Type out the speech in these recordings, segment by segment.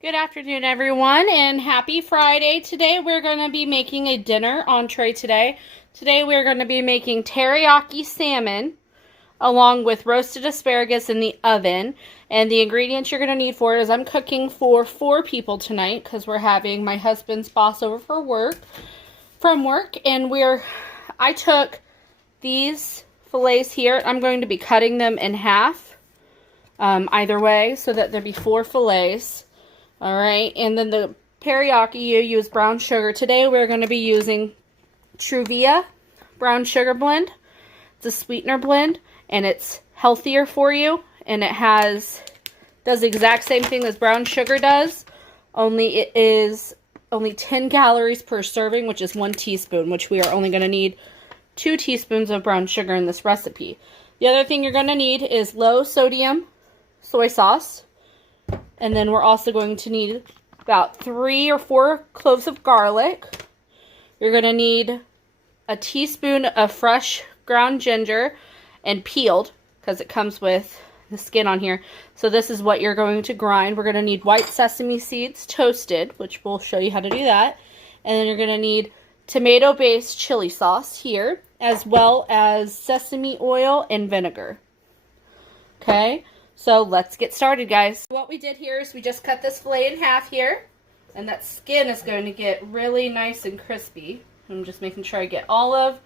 Good afternoon, everyone, and happy Friday. Today we're going to be making a dinner entree today. Today we're going to be making teriyaki salmon along with roasted asparagus in the oven. And the ingredients you're going to need for it is I'm cooking for 4 people tonight because we're having my husband's boss over from work. And I took these fillets here. I'm going to be cutting them in half either way so that there'll be 4 fillets. Alright, and then the teriyaki, you use brown sugar. Today we're going to be using Truvia brown sugar blend. It's a sweetener blend, and it's healthier for you, and it does the exact same thing as brown sugar does, only it is only 10 calories per serving, which is 1 teaspoon, which we are only going to need 2 teaspoons of brown sugar in this recipe. The other thing you're going to need is low sodium soy sauce. And then we're also going to need about 3 or 4 cloves of garlic. You're going to need a teaspoon of fresh ground ginger and peeled, because it comes with the skin on here. So this is what you're going to grind. We're going to need white sesame seeds toasted, which we'll show you how to do that. And then you're going to need tomato-based chili sauce here, as well as sesame oil and vinegar. Okay? So let's get started, guys. What we did here is we just cut this fillet in half here, and that skin is going to get really nice and crispy. I'm just making sure I get all of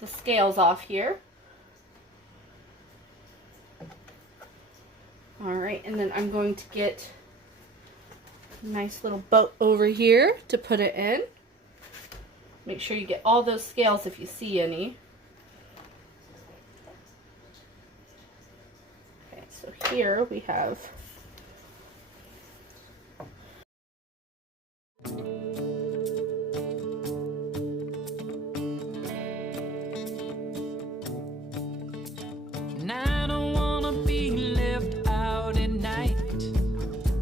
the scales off here. Alright, and then I'm going to get a nice little boat over here to put it in. Make sure you get all those scales if you see any. So here we have and I don't wanna be left out at night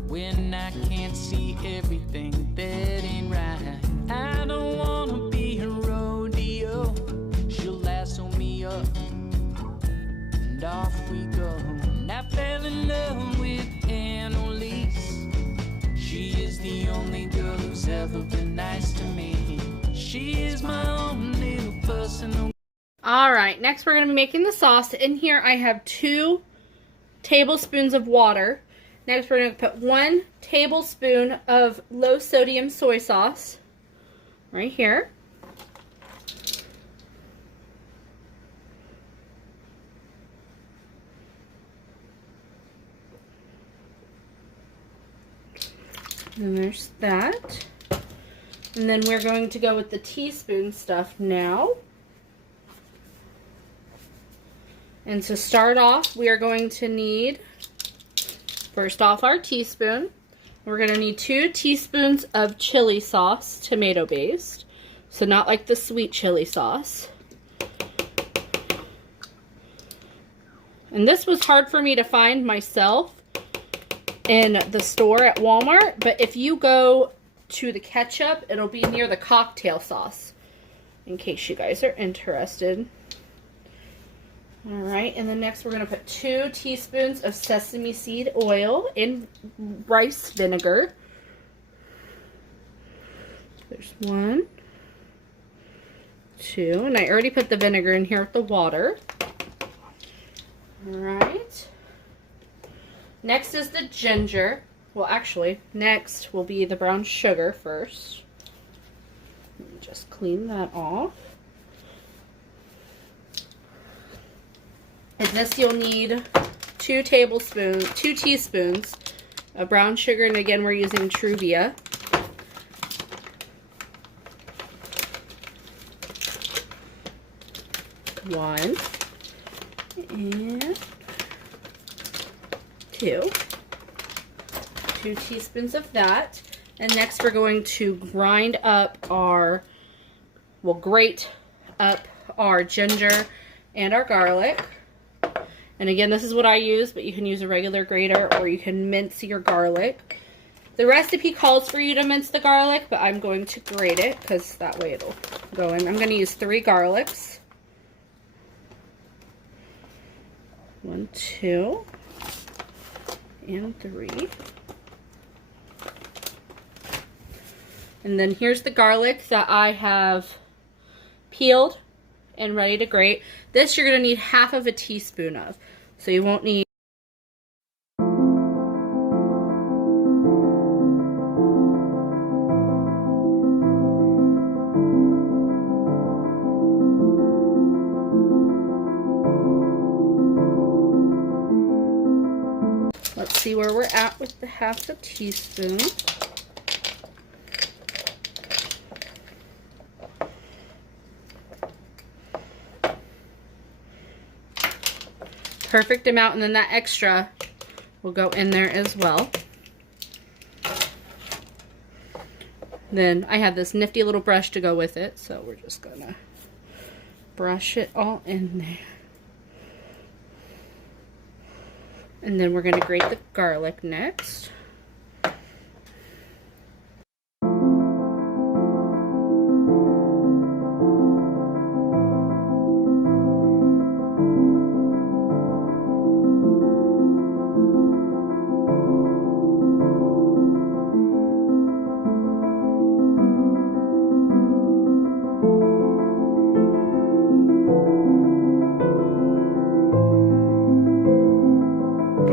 when I can't see everything that ain't right. I don't wanna be a rodeo. She'll lasso me up and off we go. I fell in love with Annalise. She is the only girl who's ever been nice to me. She is my own little personal. Alright, next we're going to be making the sauce. In here I have 2 tablespoons of water. Next we're going to put 1 tablespoon of low sodium soy sauce right here. And there's that. And then we're going to go with the teaspoon stuff now. And to start off, we are going to need, first off, our teaspoon. We're going to need 2 teaspoons of chili sauce, tomato based. So not like the sweet chili sauce. And this was hard for me to find myself in the store at Walmart, but if you go to the ketchup, it'll be near the cocktail sauce, in case you guys are interested. Alright, and then next we're going to put 2 teaspoons of sesame seed oil in rice vinegar. There's 1, 2, and I already put the vinegar in here with the water. Alright. Next is the ginger. Well, actually, next will be the brown sugar first. Let me just clean that off. And this you'll need 2 teaspoons of brown sugar, and again we're using Truvia. One and 2 teaspoons of that. And next we're going to grate up our ginger and our garlic. And again, this is what I use, but you can use a regular grater or you can mince your garlic. The recipe calls for you to mince the garlic, but I'm going to grate it because that way it'll go in. I'm going to use 3 garlics. 1, 2, and 3. And then here's the garlic that I have peeled and ready to grate. This you're going to need half of a teaspoon of. So you won't need Let's see where we're at with the half a teaspoon. Perfect amount, and then that extra will go in there as well. Then I have this nifty little brush to go with it, so we're just gonna brush it all in there. And then we're gonna grate the garlic next.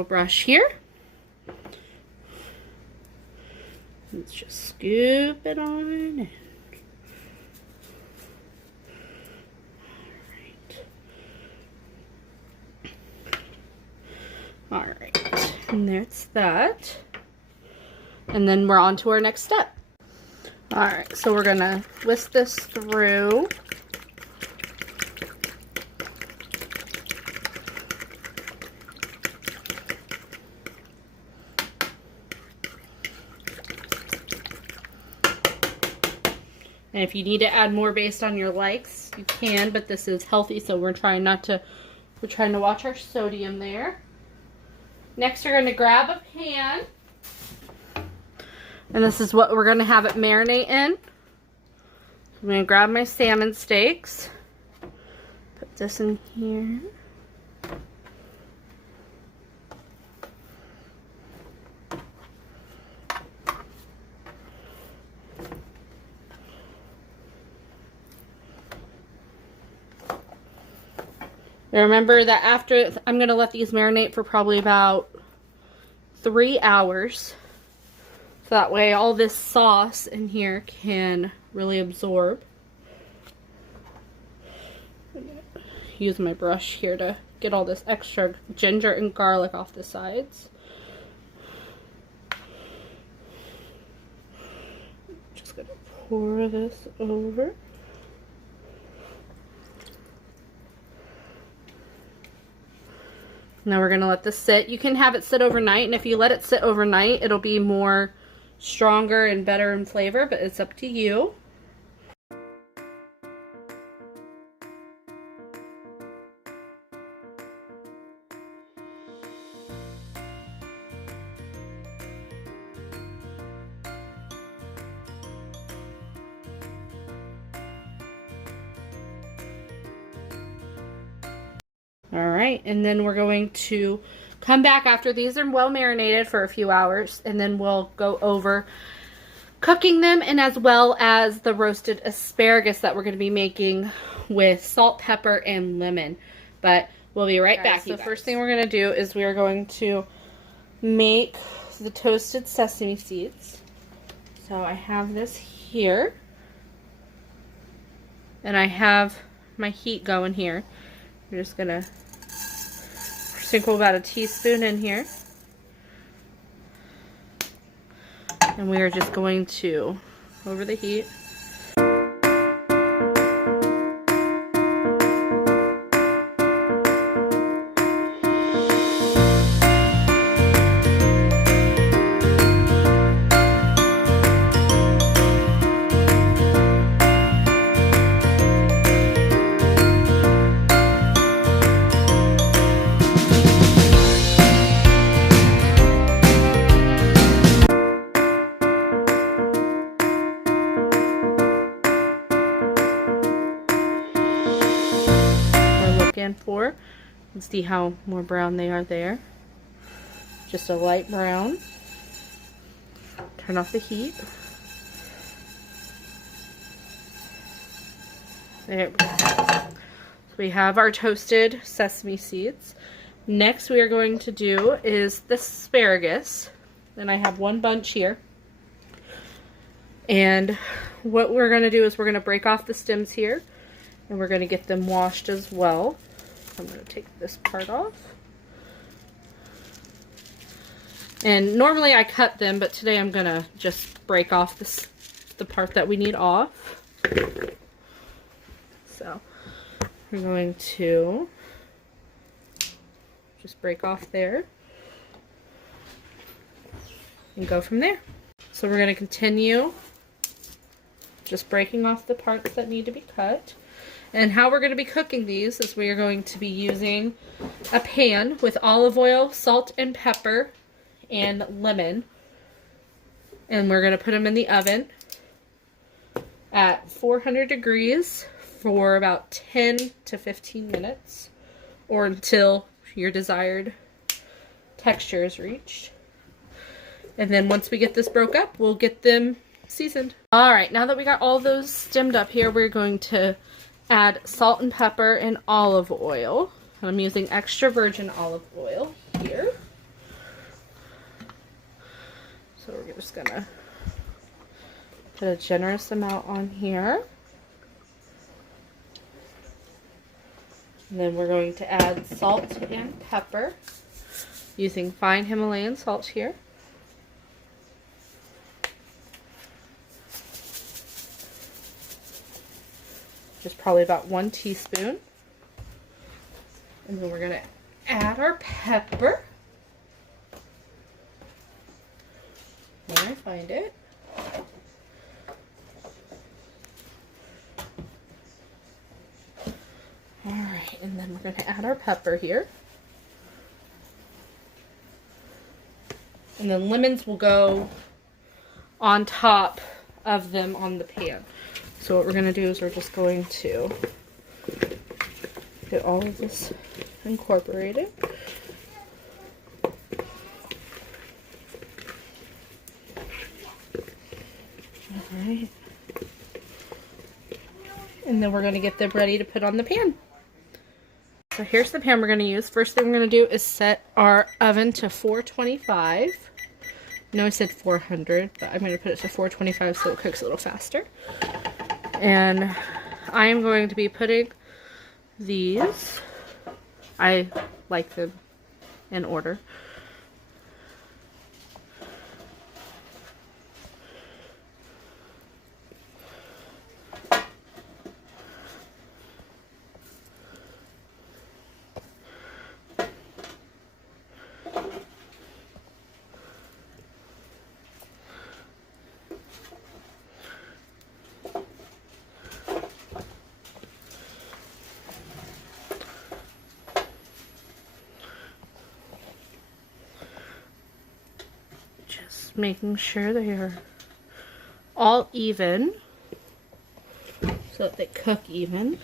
Brush here. Let's just scoop it on in. All right, and that's that. And then we're on to our next step. All right, so we're gonna whisk this through. And if you need to add more based on your likes, you can, but this is healthy, so we're trying to watch our sodium there. Next, you're going to grab a pan, and this is what we're going to have it marinate in. I'm going to grab my salmon steaks, put this in here. Now remember that after, I'm going to let these marinate for probably about 3 hours. So that way all this sauce in here can really absorb. Use my brush here to get all this extra ginger and garlic off the sides. Just going to pour this over. Now we're going to let this sit. You can have it sit overnight, and if you let it sit overnight, it'll be more stronger and better in flavor, but it's up to you. Alright, and then we're going to come back after these are well marinated for a few hours, and then we'll go over cooking them, and as well as the roasted asparagus that we're going to be making with salt, pepper, and lemon. But we'll be right back. So the first thing we're going to do is we are going to make the toasted sesame seeds. So I have this here, and I have my heat going here. We're just going to sprinkle about a teaspoon in here. And we are just going to over the heat. For and see how more brown they are there. Just a light brown. Turn off the heat. There we go. So we have our toasted sesame seeds. Next we are going to do is the asparagus. And I have one bunch here. And what we're going to do is we're going to break off the stems here. And we're going to get them washed as well. I'm going to take this part off. And normally I cut them, but today I'm going to just break off the part that we need off. So we're going to just break off there and go from there. So we're going to continue just breaking off the parts that need to be cut. And how we're going to be cooking these is we are going to be using a pan with olive oil, salt and pepper, and lemon. And we're going to put them in the oven at 400 degrees for about 10 to 15 minutes, or until your desired texture is reached. And then once we get this broke up, we'll get them seasoned. Alright, now that we got all those stemmed up here, we're going to add salt and pepper and olive oil. I'm using extra virgin olive oil here. So we're just gonna put a generous amount on here. And then we're going to add salt and pepper using fine Himalayan salt here. Just probably about 1 teaspoon. And then we're going to add our pepper. When I find it. Alright, and then we're going to add our pepper here. And then lemons will go on top of them on the pan. So what we're going to do is we're just going to get all of this incorporated. Alright. And then we're going to get them ready to put on the pan. So here's the pan we're going to use. First thing we're going to do is set our oven to 425. No, I said 400, but I'm going to put it to 425 so it cooks a little faster. And I am going to be putting these, I like them in order. Making sure they are all even so that they cook even.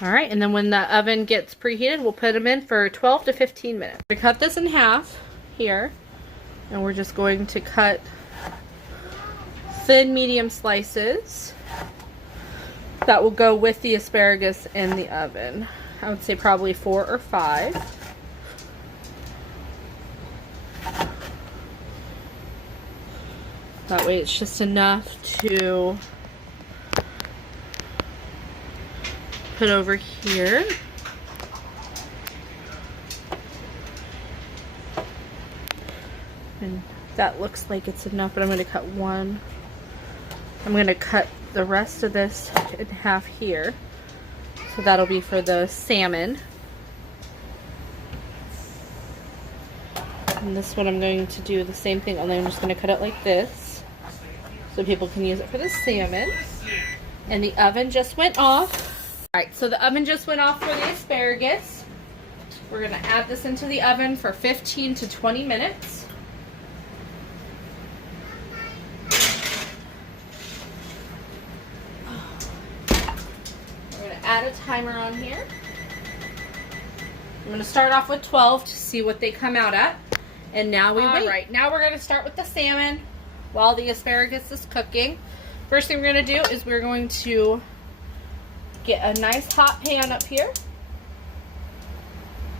Alright, and then when the oven gets preheated, we'll put them in for 12 to 15 minutes. We cut this in half here, and we're just going to cut thin medium slices that will go with the asparagus in the oven. I would say probably 4 or 5. That way it's just enough to put over here. And that looks like it's enough, but I'm going to cut one. I'm going to cut the rest of this in half here. So that'll be for the salmon. And this one I'm going to do the same thing, only I'm just going to cut it like this so people can use it for the salmon. And the oven just went off. Alright, so the oven just went off for the asparagus. We're going to add this into the oven for 15 to 20 minutes. Add a timer on here. I'm going to start off with 12 to see what they come out at. And now we wait. All right, now we're going to start with the salmon while the asparagus is cooking. First thing we're going to do is we're going to get a nice hot pan up here.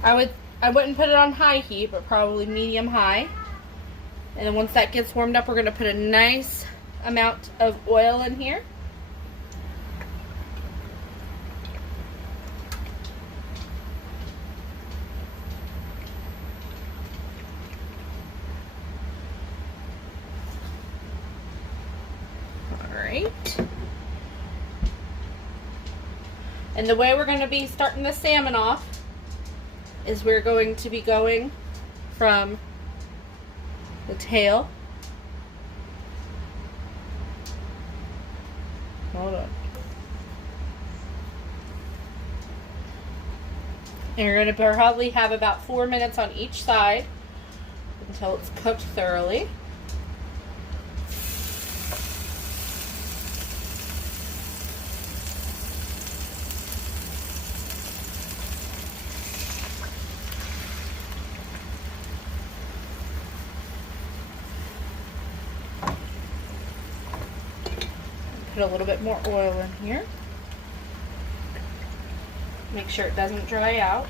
I wouldn't put it on high heat, but probably medium high. And then once that gets warmed up, we're going to put a nice amount of oil in here. And the way we're going to be starting the salmon off is we're going to be going from the tail. Hold on. And you're going to probably have about 4 minutes on each side until it's cooked thoroughly. Put a little bit more oil in here. Make sure it doesn't dry out.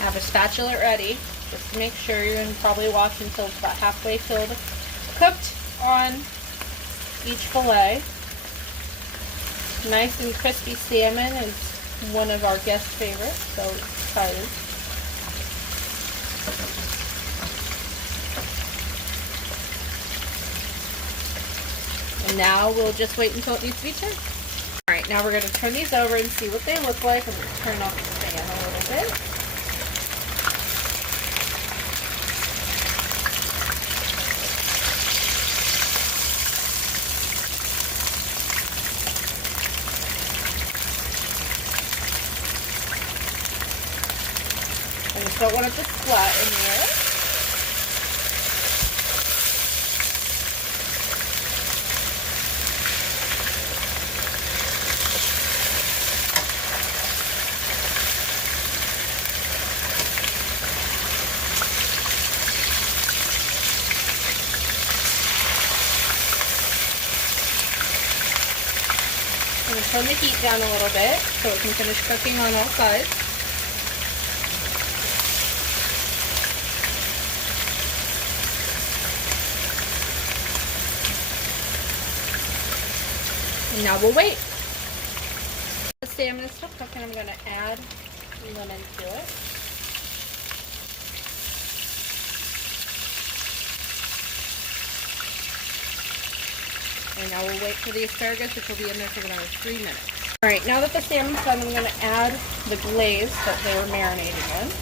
Have a spatula ready, just to make sure. You're going to probably watch until it's about halfway filled, cooked on each fillet. Nice and crispy salmon is one of our guest favorites, so excited. And now we'll just wait until it needs to be turned. Alright, now we're going to turn these over and see what they look like. I'm going to turn off the fan a little bit. I just don't want it to splat in there. I'm going to turn the heat down a little bit so it can finish cooking on all sides. And now we'll wait. The salmon is still cooking. I'm going to add lemon to it. And now we'll wait for the asparagus, which will be in there for another 3 minutes. Alright, now that the salmon's done, I'm going to add the glaze that they were marinating in.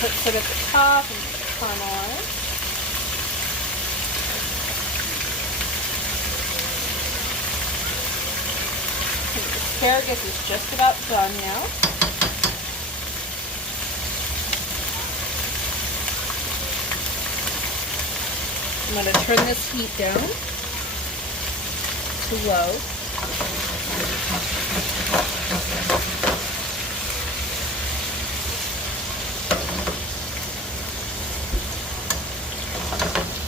Put some at the top and caramelize. The asparagus is just about done now. I'm going to turn this heat down to low.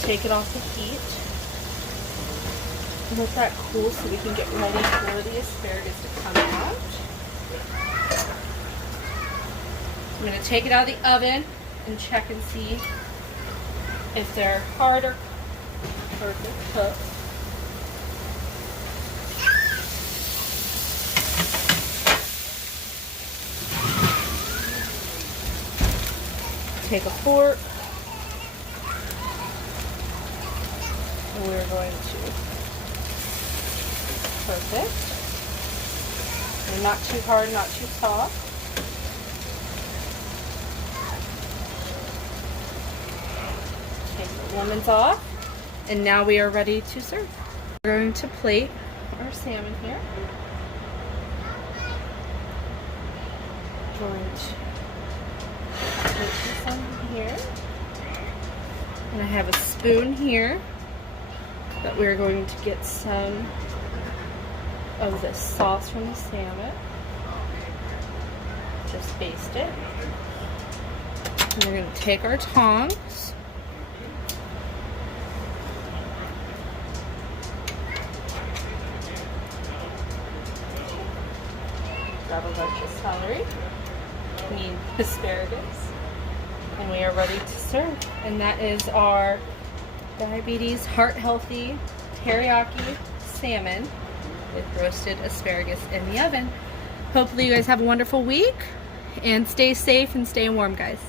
Take it off the heat and let that cool so we can get ready for the asparagus to come out. I'm going to take it out of the oven and check and see if they're hard or perfect cooked. take a fork and we're going to, perfect. And not too hard, not too soft. Take the lemons off, and now we are ready to serve. We're going to plate our salmon here. Going to put this on here. And I have a spoon here that we're going to get some of this sauce from the salmon. Just baste it. And we're going to take our tongs. Grab a bunch of celery. Asparagus. And we are ready to serve. And that is our diabetes, heart healthy teriyaki salmon with roasted asparagus in the oven. Hopefully you guys have a wonderful week and stay safe and stay warm, guys.